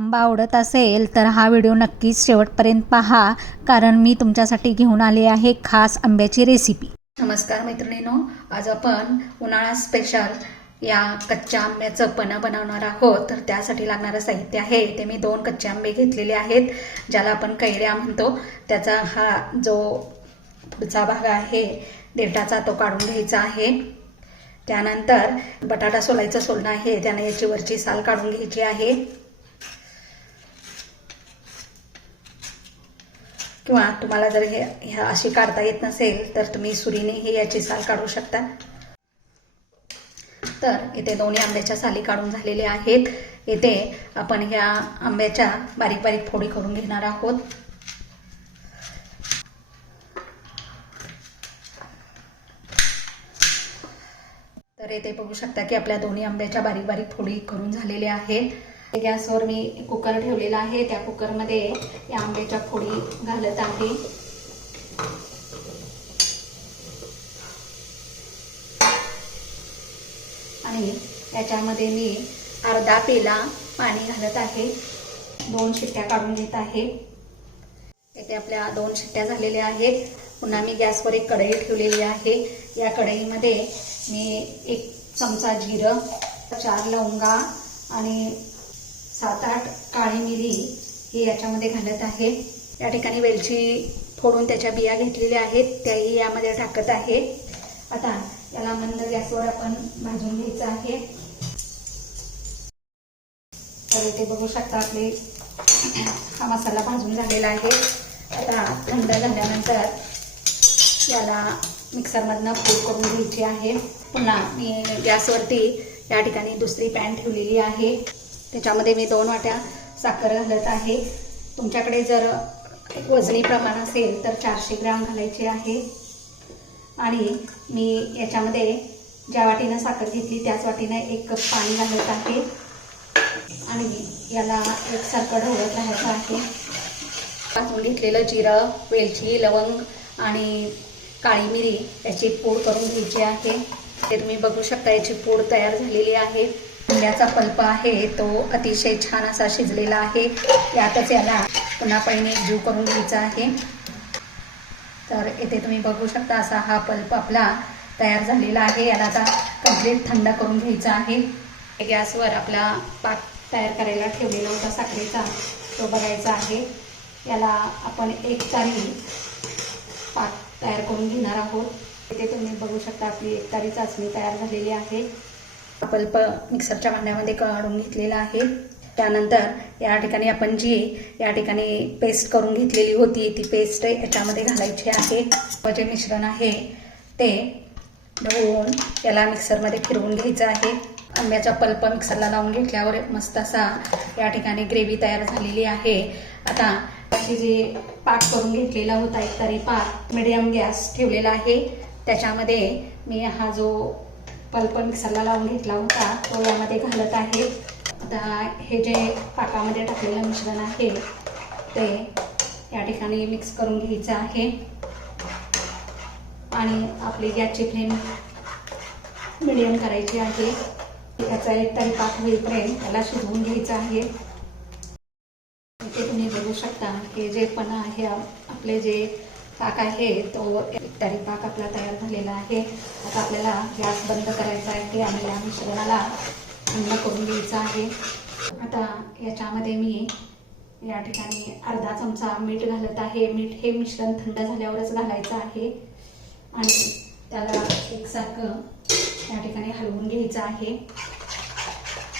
आंबा आवडत असेल तर हा व्हिडिओ नक्कीच शेवटपर्यंत पहा, कारण मी तुमच्यासाठी घेऊन आले आहे खास आंब्याची रेसिपी। नमस्कार मैत्रिणींनो, आज आपण उन्हाळा स्पेशल या कच्च्या आंब्याचं पन्हं बनवणार आहोत। तर त्यासाठी लागणारं साहित्य आहे ते मी 2 कच्चे आंबे घेतलेले आहेत, ज्याला आपण कैऱ्या म्हणतो। त्याचा हा जो पुढचा भाग आहे देठाचा तो काढून घ्यायचा आहे। त्यानंतर बटाटा सोलायचं सोलणं आहे, त्याने याची वरची साल काढून घ्यायची आहे, किंवा तुम्हाला जर हे अशी काढता येत नसेल तर तुम्ही सुरीनेही याची साल काढू शकता। तर इथे दोन्ही आंब्याच्या साली काढून झालेले आहेत। इथे आपण ह्या आंब्याच्या बारीक बारीक फोडी करून घेणार आहोत। तर इथे बघू शकता की आपल्या दोन्ही आंब्याच्या बारीक बारीक फोडी करून झालेल्या आहेत। गॅसवर मी कुकर ठेवलेला आहे, त्या कुकरमध्ये या आंब्याच्या फोडी घालत आहे। आणि याच्यामध्ये मी अर्धा पेला पाणी घालत आहे। 2 शिट्ट्या काढून घेत आहे। इथे आपल्या 2 शिट्ट्या झालेल्या आहेत। पुन्हा मी गॅसवर एक कढई ठेवलेली आहे। या कढईमध्ये मी 1 चमचा जिरं, 4 लवंगा आणि 7-8 काळी मिरी हे याच्यामध्ये घालत आहे। या ठिकाणी वेलची फोडून त्याच्या बिया घेतलेल्या आहेत, त्याही यामध्ये टाकत आहे। आता याला मंद गॅसवर आपण भाजून घ्यायचं आहे। तर इथे बघू शकता आपले हा मसाला भाजून झालेला आहे। आता थंड झाल्यानंतर याला मिक्सरमधनं पूड करून घ्यायची आहे। पुन्हा मी गॅसवरती या ठिकाणी दुसरी पॅन ठेवलेली आहे, त्याच्यामध्ये मी 2 वाट्या साखर घालत आहे। तुमच्याकडे जर वजनी प्रमाण असेल तर 400 ग्रॅम घालायचे आहे। आणि मी याच्यामध्ये ज्या वाटीनं साखर घेतली त्याच वाटीनं 1 कप पाणी घालत आहे। आणि याला एकसारखं ढवळत राहायचं आहे। भाजून घेतलेलं जिरं, वेलची, लवंग आणि काळी मिरी याची पूड करून घ्यायची आहे। ते तुम्ही बघू शकता याची पूड तयार झालेली आहे। आंब्याचा पल्प आहे तो अतिशय छान असा शिजलेला आहे। यातच याला पुन्हा पहिने जीव करून घ्यायचा आहे। तर इथे तुम्ही बघू शकता असा हा पल्प आपला तयार झालेला आहे। याला आता कंप्लीट थंड करून घ्यायचा आहे। गॅसवर आपला पाक तयार करायला ठेवलेला होता साखरेचा, तो बघायचा आहे। याला आपण 1 तारी पाक तयार करून घेणार आहोत। इथे तुम्ही बघू शकता आपली 1 तारी चाचणी तयार झालेली आहे। पल्प मिक्सरच्या भांड्यामध्ये काढून घेतलेला आहे। त्यानंतर या ठिकाणी आपण जी या ठिकाणी पेस्ट करून घेतलेली होती ती पेस्ट याच्यामध्ये घालायची आहे। जे मिश्रण आहे ते ढवळून याला मिक्सरमध्ये फिरवून घ्यायचं आहे। आंब्याचा पल्प मिक्सरला लावून घेतल्यावर मस्त असा या ठिकाणी ग्रेव्ही तयार झालेली आहे। आता अशी जी पाक करून घेतलेला होता 1 तारी पाक, मीडियम गॅस ठेवलेला आहे, त्याच्यामध्ये मी हा जो पल्प मिक्सरला लावून घेतला होता तो यामध्ये घालत आहे। आता हे जे पाकामध्ये टाकलेलं मिश्रण आहे ते या ठिकाणी मिक्स करून घ्यायचं आहे। आणि आपली गॅसची फ्लेम मीडियम करायची आहे। याचा 1 तारी पाक होईपर्यंत त्याला शिजवून घ्यायचं आहे। इथे तुम्ही बघू शकता हे जे पण आहे आपले जे पाक आहे तो 1 तारी पाक आपला तयार झालेला आहे। आता आपल्याला गॅस बंद करायचा आहे आणि या मिश्रणाला थंड करून घ्यायचं आहे। आता याच्यामध्ये मी या ठिकाणी अर्धा चमचा मीठ घालत आहे। मीठ हे मिश्रण थंड झाल्यावरच घालायचं आहे आणि त्याला एकसारखं या ठिकाणी हलवून घ्यायचं आहे।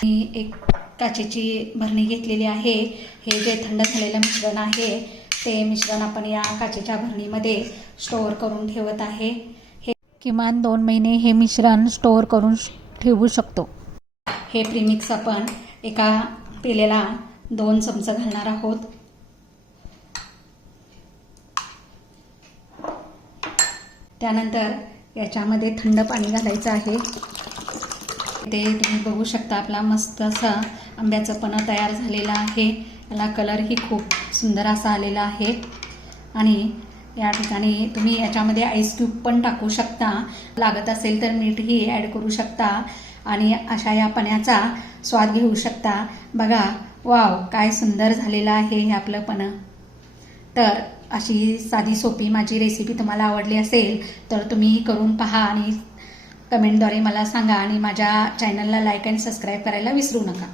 मी 1 काचेची भरणी घेतलेली आहे। हे जे थंड झालेलं मिश्रण आहे ते मिश्रण आपण या काचेच्या भरणीमध्ये स्टोअर करून ठेवत आहे। हे किमान 2 महिने हे मिश्रण स्टोअर करून ठेवू शकतो। हे प्रीमिक्स आपण एका पेल्याला 2 चमचे घालणार आहोत। त्यानंतर याच्यामध्ये थंड पाणी घालायचं आहे। ते तुम्ही बघू शकता आपला मस्त असा आंब्याचं पन्हं तयार झालेला आहे। याला कलरही खूप सुंदर असा आलेला आहे। आणि या ठिकाणी तुम्ही याच्यामध्ये आईस क्यूब पण टाकू शकता, लागत असेल तर मीठही ॲड करू शकता आणि अशा या पन्ह्याचा स्वाद घेऊ शकता। बघा वाव, काय सुंदर झालेलं आहे हे आपलं पन्ह. तर अशी साधी सोपी माझी रेसिपी तुम्हाला आवडली असेल तर तुम्ही करून पहा आणि कमेंटद्वारे मला सांगा आणि माझ्या चॅनलला लाईक आणि सबस्क्राईब करायला विसरू नका.